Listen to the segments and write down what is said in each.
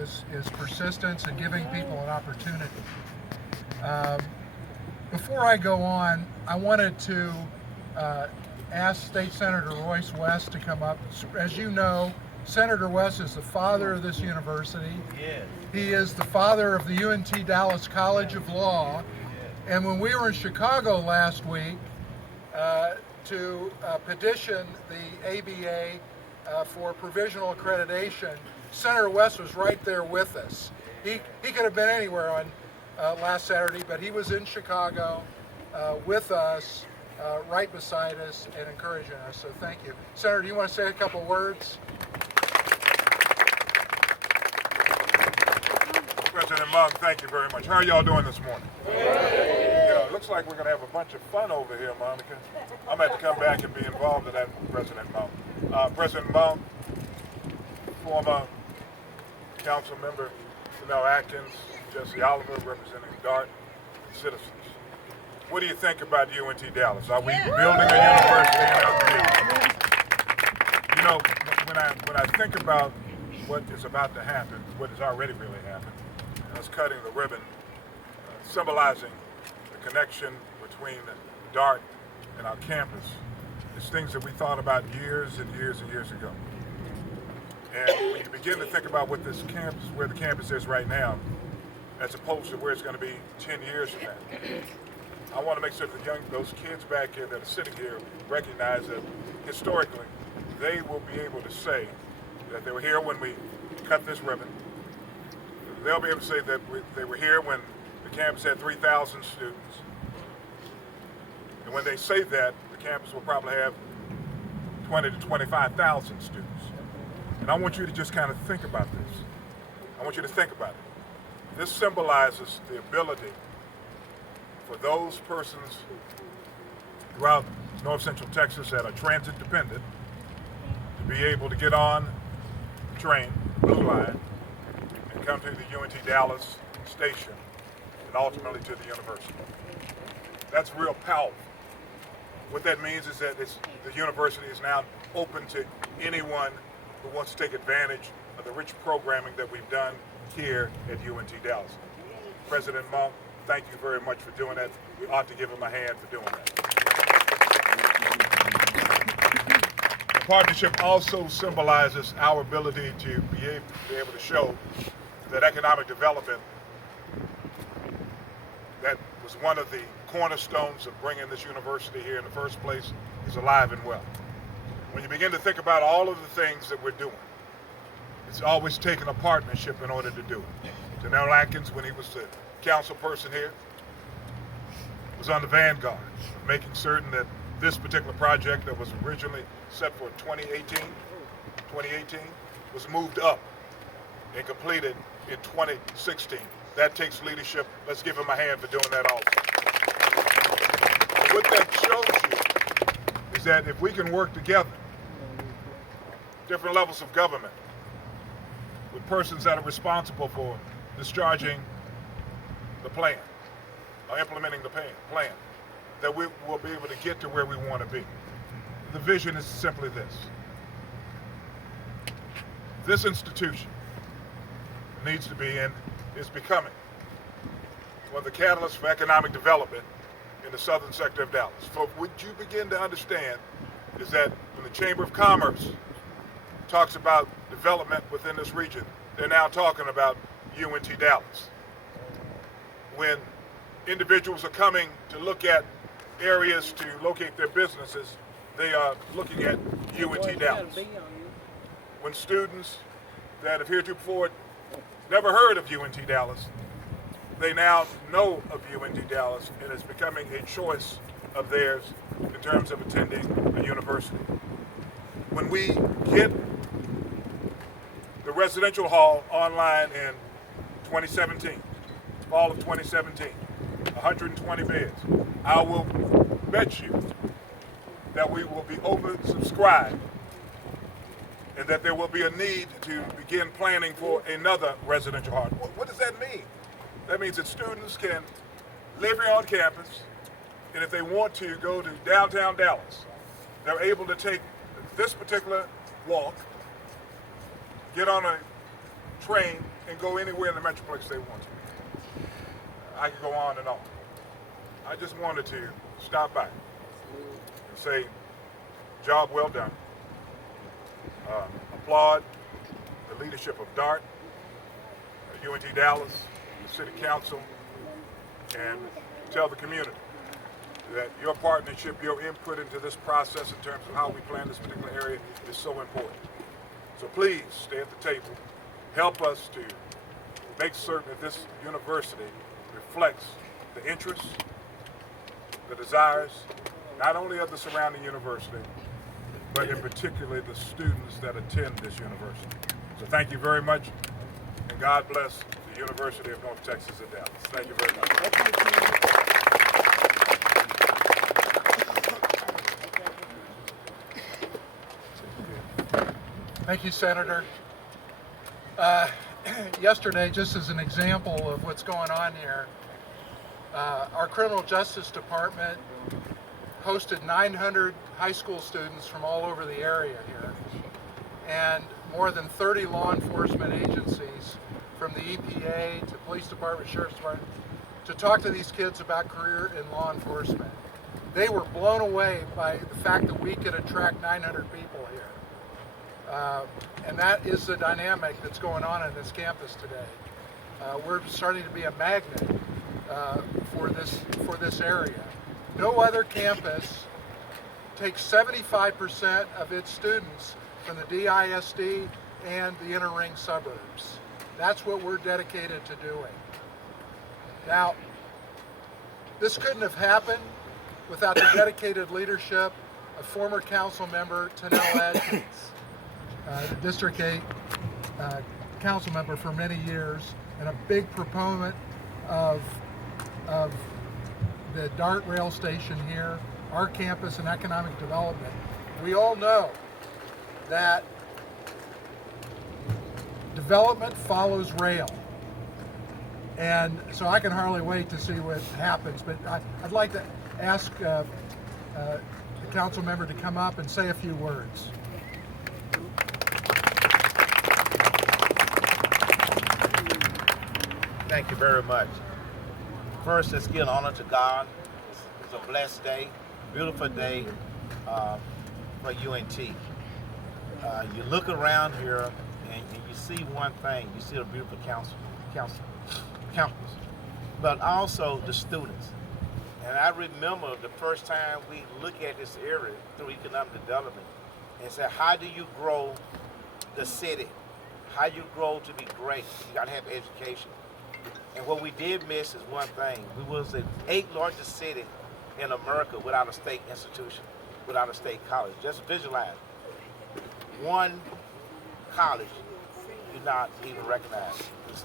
is persistence and giving people an opportunity. Before I go on, I wanted to ask State Senator Royce West to come up. As you know, Senator West is the father of this university. Yes. He is the father of the UNT Dallas College of Law. And when we were in Chicago last week to petition the ABA for provisional accreditation, Senator West was right there with us. He could have been anywhere on last Saturday, but he was in Chicago with us, right beside us and encouraging us. So thank you. Senator, do you want to say a couple words? President Monk, thank you very much. How are y'all doing this morning? It looks like we're going to have a bunch of fun over here, Monica. I'm going to have to come back and be involved in that, President Monk. President Monk, former council member Chanel Atkins, Jesse Oliver, representing DART citizens. What do you think about UNT Dallas? Are we building a university in our community? You know, when I think about what is about to happen, what has already really happened, us cutting the ribbon, symbolizing the connection between DART and our campus, is things that we thought about years and years and years ago. And when you begin to think about what this campus, where the campus is right now, as opposed to where it's going to be 10 years from now, I want to make sure that those kids back here that are sitting here recognize that historically, they will be able to say that they were here when we cut this ribbon. They'll be able to say that they were here when the campus had 3,000 students. And when they say that, the campus will probably have 20 to 25,000 students. And I want you to just kind of think about this. I want you to think about it. This symbolizes the ability for those persons throughout North Central Texas that are transit dependent to be able to get on the train, Blue Line, and come to the UNT Dallas station and ultimately to the university. That's real powerful. What that means is that the university is now open to anyone who wants to take advantage of the rich programming that we've done here at UNT Dallas. President Monk, thank you very much for doing that. We ought to give him a hand for doing that. The partnership also symbolizes our ability to be able to show that economic development that was one of the cornerstones of bringing this university here in the first place is alive and well. When you begin to think about all of the things that we're doing, it's always taken a partnership in order to do it. Janelle Atkins, when he was the council person here, was on the vanguard of making certain that this particular project that was originally set for 2018 was moved up and completed in 2016. That takes leadership. Let's give him a hand for doing that also. What that shows you is that if we can work together, different levels of government, with persons that are responsible for discharging the plan, or implementing the plan, that we will be able to get to where we want to be. The vision is simply this. This institution needs to be and is becoming one of the catalysts for economic development in the southern sector of Dallas. For what you begin to understand is that when the Chamber of Commerce talks about development within this region, they're now talking about UNT Dallas. When individuals are coming to look at areas to locate their businesses, they are looking at UNT Dallas. When students that have heretofore never heard of UNT Dallas, they now know of UNT Dallas, and it's becoming a choice of theirs in terms of attending a university. When we get the residential hall online in 2017, fall of 2017, 120 beds, I will bet you that we will be oversubscribed and that there will be a need to begin planning for another residential hall. What does that mean? That means that students can live here on campus, and if they want to go to downtown Dallas, they're able to take this particular walk, get on a train, and go anywhere in the Metroplex they want to. I could go on and on. I just wanted to stop by and say, job well done. Applaud the leadership of DART, UNT Dallas, the City Council, and tell the community that your partnership, your input into this process in terms of how we plan this particular area is so important. So please stay at the table. Help us to make certain that this university reflects the interests, the desires, not only of the surrounding university, but in particular the students that attend this university. So thank you very much, and God bless the University of North Texas at Dallas. Thank you very much. Thank you, Senator. Yesterday, just as an example of what's going on here, our criminal justice department hosted 900 high school students from all over the area here, and more than 30 law enforcement agencies, from the EPA to police department, sheriff's department, to talk to these kids about career in law enforcement. They were blown away by the fact that we could attract 900 people here. And that is the dynamic that's going on this campus today. We're starting to be a magnet for this area. No other campus takes 75% of its students from the DISD and the inner ring suburbs. That's what we're dedicated to doing. Now, this couldn't have happened without the dedicated leadership of former council member Tanel Adkins, District 8 council member for many years, and a big proponent of the DART rail station here, our campus, and economic development. We all know that development follows rail. And so I can hardly wait to see what happens, but I'd like to ask the council member to come up and say a few words. Thank you very much. First, let's give honor to God. It's a blessed day, beautiful day for UNT. You look around here and you see one thing. You see a beautiful campus, but also the students. And I remember the first time we look at this area through economic development and say, how do you grow the city? How you grow to be great? You got to have education. And what we did miss is one thing. We was the 8th largest city in America without a state institution, without a state college. Just visualize. One college do not even recognize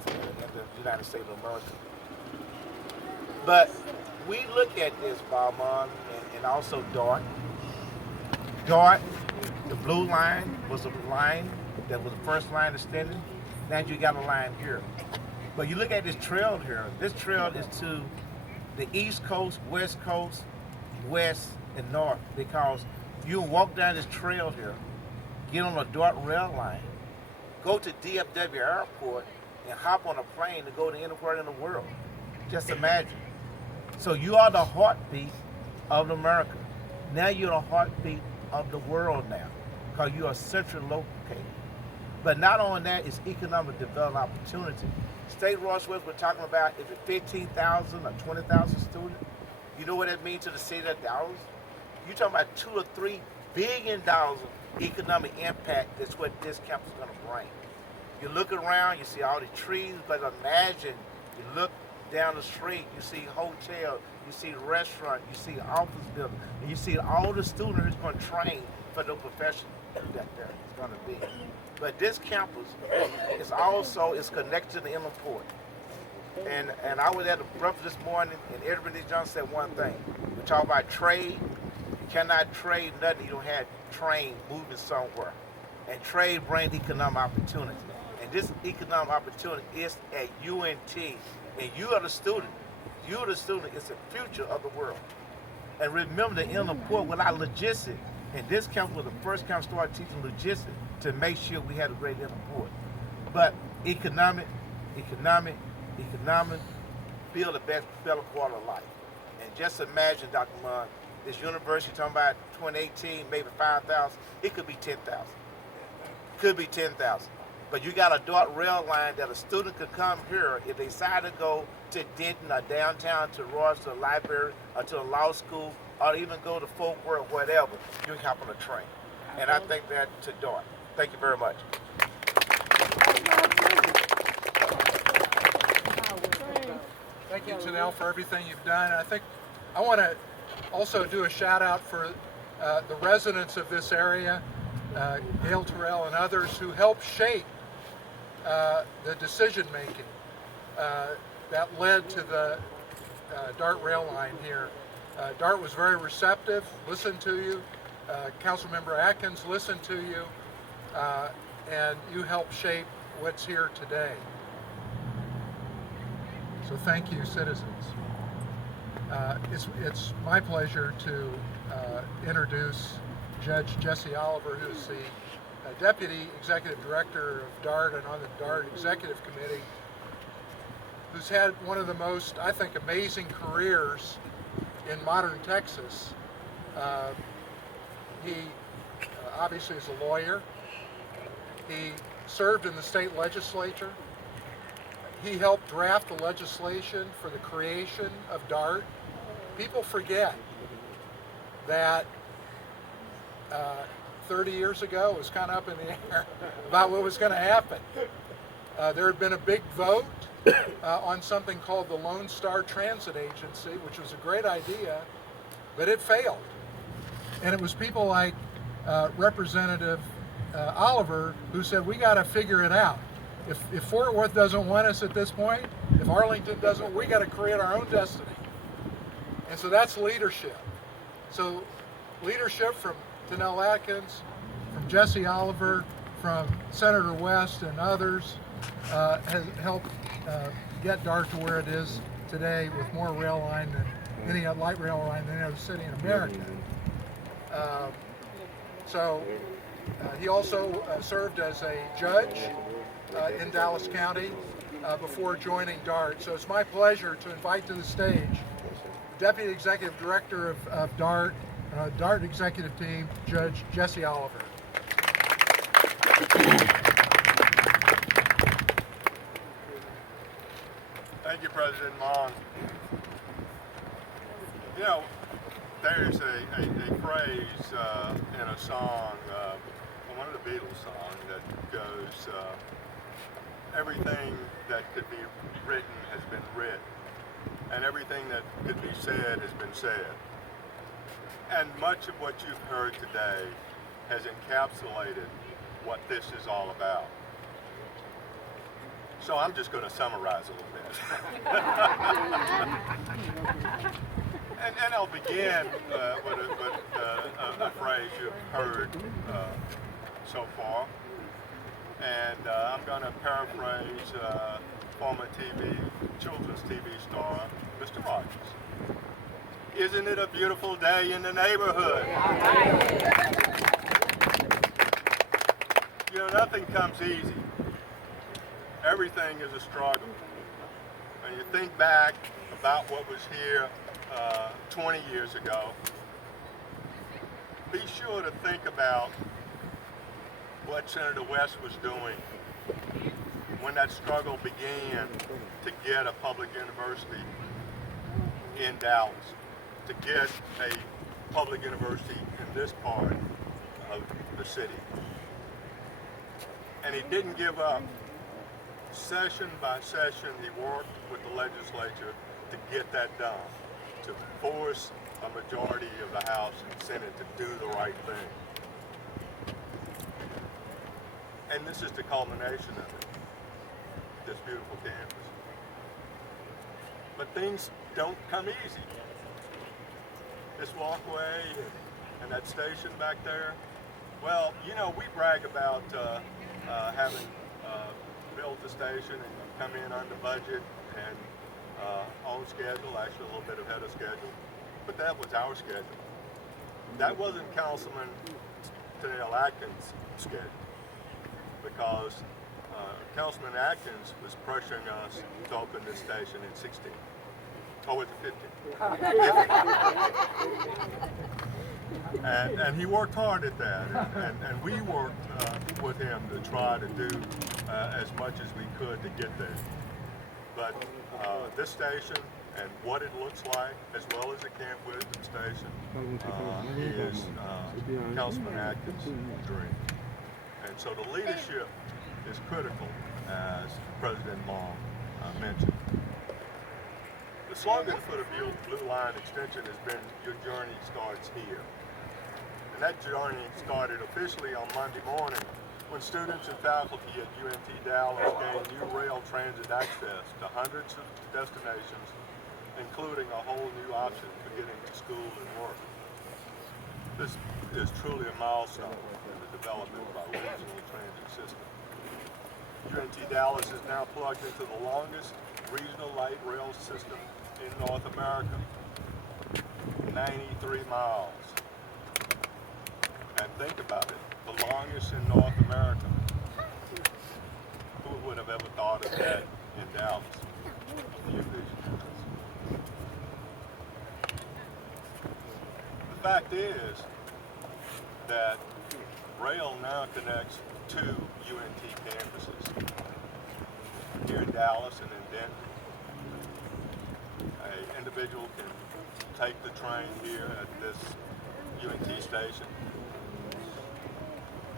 in the United States of America. But we look at this, Balmond, and also DART. DART, the blue line was a line that was the first line extended. Now you got a line here. But you look at this trail here. This trail is to the East Coast, West Coast, West, and North, because you walk down this trail here, get on a DART rail line, go to DFW Airport, and hop on a plane to go to anywhere in the world. Just imagine. So you are the heartbeat of America. Now you're the heartbeat of the world now, because you are centrally located. But not only that, it's economic development opportunity. State Roswell, we're talking about, is it 15,000 or 20,000 students? You know what that means to the city of Dallas? You're talking about $2 or $3 billion of economic impact. That's what this campus is going to bring. You look around, you see all the trees, but imagine, you look down the street, you see hotel, you see restaurant, you see office building, and you see all the students who's going to train for the profession that there is going to be. But this campus is also connected to the inland port. And I was at the breakfast this morning, and everybody John said one thing. We talk about trade. You cannot trade nothing you don't have train moving somewhere. And trade brings economic opportunity. And this economic opportunity is at UNT. And you are the student. You are the student. It's the future of the world. And remember, the inland port without logistics. And this campus was the first campus to start teaching logistics to make sure we had a great inland port. But economic, build a better quality of life. And just imagine, Dr. Munn, this university talking about 2018, maybe 5,000. It could be 10,000. Could be 10,000. But you got a DART rail line that a student could come here if they decide to go to Denton or downtown to Royce, to the library, or to the law school, or even go to Fort Worth, whatever. You can hop on a train. And I think that to DART. Thank you very much. Thank you, Tanel, for everything you've done. And I think I want to also do a shout out for the residents of this area, Gail Terrell and others who helped shape the decision making that led to the DART rail line here. DART was very receptive, listened to you. Councilmember Atkins listened to you, and you helped shape what's here today. So thank you, citizens. It's my pleasure to introduce Judge Jesse Oliver, who's the Deputy Executive Director of DART and on the DART Executive Committee, who's had one of the most, I think, amazing careers in modern Texas. He obviously is a lawyer. He served in the state legislature. He helped draft the legislation for the creation of DART. People forget that 30 years ago it was kind of up in the air about what was going to happen. There had been a big vote on something called the Lone Star Transit Agency, which was a great idea, but it failed. And it was people like Representative Oliver who said, we got to figure it out. If Fort Worth doesn't want us at this point, if Arlington doesn't, we got to create our own destiny. And so that's leadership. So leadership from Tanel Atkins, from Jesse Oliver, from Senator West and others has helped get DART to where it is today with more rail line than any light rail line than any other city in America. He also served as a judge in Dallas County before joining DART. So it's my pleasure to invite to the stage the Deputy Executive Director of DART, DART Executive Team, Judge Jesse Oliver. Thank you, President Mon. You know, there's a phrase in a song, one of the Beatles songs, that goes, everything that could be written has been written, and everything that could be said has been said. And much of what you've heard today has encapsulated what this is all about. So I'm just going to summarize a little bit. and I'll begin with a phrase you've heard so far. And I'm going to paraphrase former children's TV star, Mr. Rogers. Isn't it a beautiful day in the neighborhood? You know, nothing comes easy. Everything is a struggle. When you think back about what was here 20 years ago, be sure to think about what Senator West was doing when that struggle began to get a public university in Dallas, to get a public university in this part of the city. And he didn't give up. Session by session, he worked with the legislature to get that done, to force a majority of the House and Senate to do the right thing. And this is the culmination of it, this beautiful campus. But things don't come easy. This walkway and that station back there, well, you know, we brag about having built the station and come in under budget and on schedule, actually a little bit ahead of schedule. But that was our schedule. That wasn't Councilman Tanel Atkins' schedule, because Councilman Atkins was pressuring us to open this station in 16. Oh, with the 15. And he worked hard at that, and we worked with him to try to do as much as we could to get there. But this station and what it looks like, as well as the Camp Wisdom station, is Councilman Atkins' dream. And so the leadership is critical, as President Long mentioned. The slogan for the Blue Line Extension has been, "Your journey starts here." And that journey started officially on Monday morning when students and faculty at UNT Dallas gained new rail transit access to hundreds of destinations, including a whole new option for getting to school and work. This is truly a milestone in the development of our regional transit system. UNT Dallas is now plugged into the longest regional light rail system in North America, 93 miles. And think about it, the longest in North America. Who would have ever thought of that in Dallas? Can you envision that? The fact is that rail now connects two UNT campuses here in Dallas and in Denton. An individual can take the train here at this UNT station,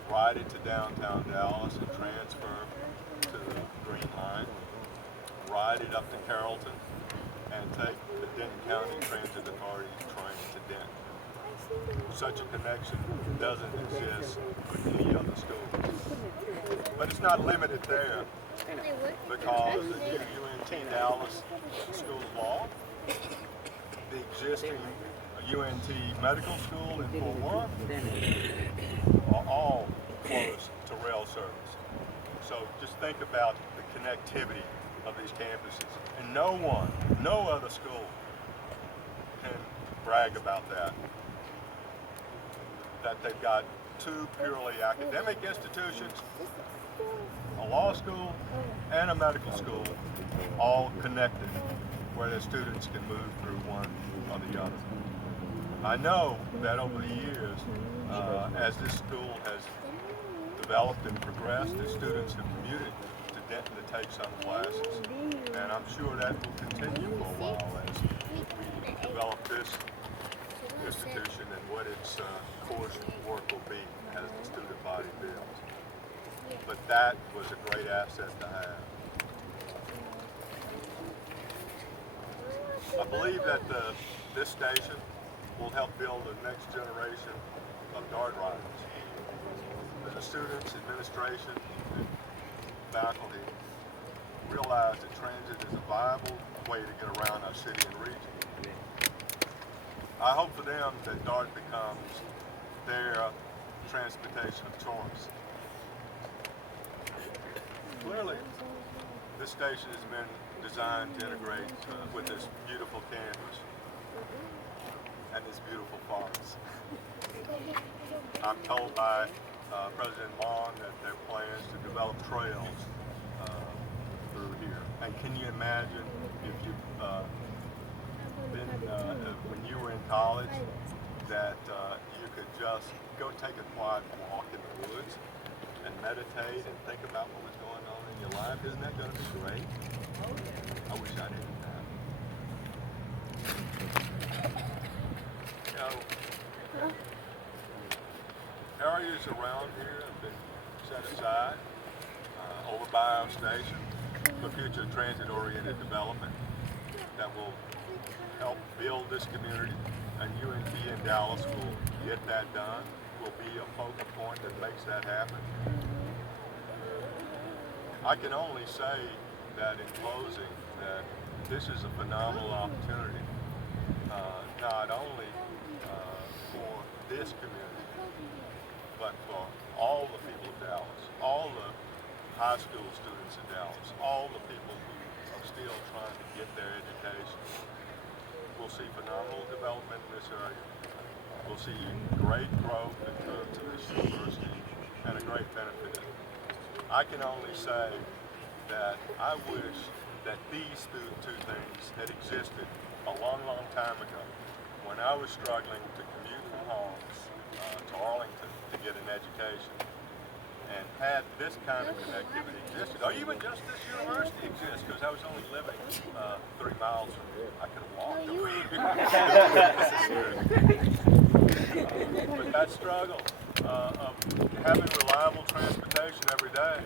ride it to downtown Dallas and transfer to the Green Line, ride it up to Carrollton, and take the Denton County Transit Authority train to Denton. Such a connection doesn't exist with any other school. But it's not limited there, because the UNT Dallas School of Law, the existing UNT Medical School in Fort Worth, are all close to rail service. So just think about the connectivity of these campuses. And no other school can brag about that they've got two purely academic institutions, a law school and a medical school, all connected, where the students can move through one or the other. I know that over the years, as this school has developed and progressed, the students have commuted to Denton to take some classes, and I'm sure that will continue for a while as we develop this institution and what its course work will be as the student body builds. But that was a great asset to have. I believe that this station will help build the next generation of dart riders. As the students, administration, and faculty realize that transit is a viable way to get around our city and region. I hope for them that DART becomes their transportation of choice. Clearly, this station has been designed to integrate with this beautiful campus and this beautiful forest. I'm told by President Long that there are plans to develop trails through here. And can you imagine if you've been, when you were in college, that you could just go take a quiet walk in the woods and meditate and think about what was going on in your life? Isn't that going to be great? I wish I did that. You know, areas around here have been set aside over by our station for future transit-oriented development that will help build this community, and UNT in Dallas will get that done, will be a focal point that makes that happen. I can only say that in closing that this is a phenomenal opportunity, not only for this community, but for all the people of Dallas, all the high school students in Dallas, all the people who are still trying to get their education. We'll see phenomenal development in this area. We'll see great growth in terms of this university and a great benefit I can only say that I wish that these two things had existed a long, long time ago when I was struggling to commute from Holmes to Arlington to get an education, and had this kind of connectivity existed, or even just this university exists, because I was only living 3 miles from here. I could have walked over here. But that struggle of having reliable transportation every day,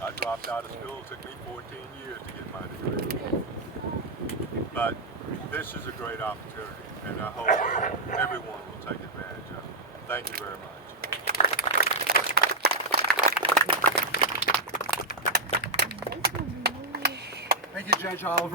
I dropped out of school. It took me 14 years to get my degree. But this is a great opportunity, and I hope everyone will take advantage of it. Thank you very much. Thank you, Judge Oliver.